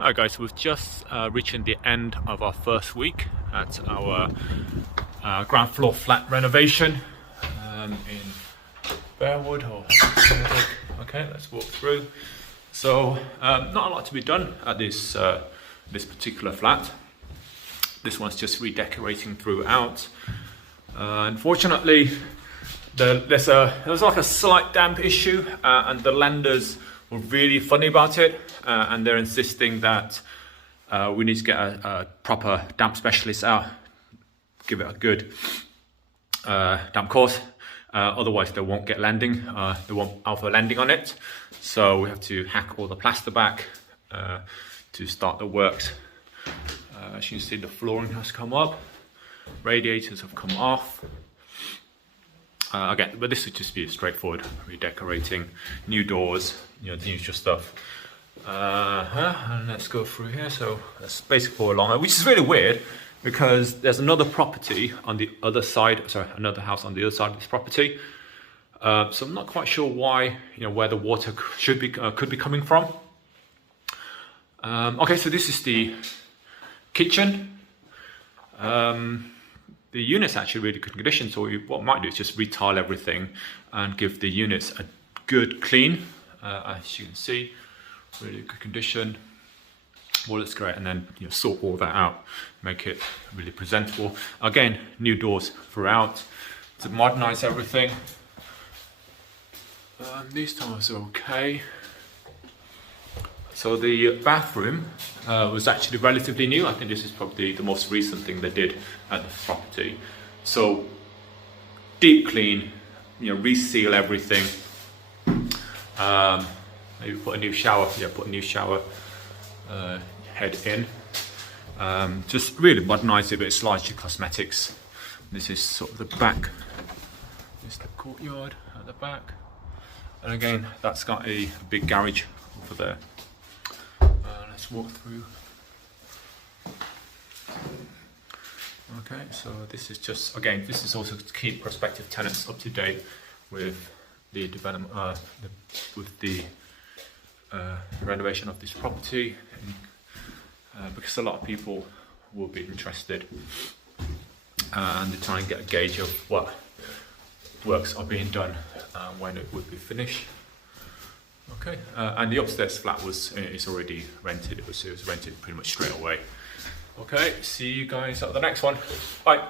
Alright guys, we've just reaching the end of our first week at our ground floor flat renovation in Bearwood or Smethwick. Okay, let's walk through. So not a lot to be done at this this particular flat. This one's just redecorating throughout. Unfortunately, there's like a slight damp issue, and the lenders were really funny about it, and they're insisting that we need to get a proper damp specialist out, give it a good damp course, otherwise they won't get lending, they won't offer lending on it. So we have to hack all the plaster back to start the works. As you can see, the flooring has come up, radiators have come off. Again, but this would just be straightforward redecorating, new doors, you know, the usual stuff. And let's go through here. So that's basically all along, which is really weird because there's another property on the other side. Sorry, another house on the other side of this property. So I'm not quite sure why, you know, where the water should be could be coming from. Okay, so this is the kitchen. The unit's actually really good condition, so what we might do is just retile everything and give the units a good clean. As you can see, really good condition. Well, looks great, and then sort all that out, make it really presentable. Again, new doors throughout to modernize everything. These tiles are okay. So the bathroom was actually relatively new. I think this is probably the most recent thing they did at the property. So deep clean, reseal everything. Maybe put a new shower. Yeah, put a new shower head in. Just really modernize it, but it's largely cosmetics. This is sort of the back. This is the courtyard at the back. And again, that's got a big garage over there. Let's walk through. Okay, so this is just, again, this is also to keep prospective tenants up to date with the development, with the renovation of this property, because a lot of people will be interested, and they're trying to get a gauge of what works are being done when it would be finished. Okay, and the upstairs flat is already rented. It was rented pretty much straight away. Okay, see you guys at the next one. Bye.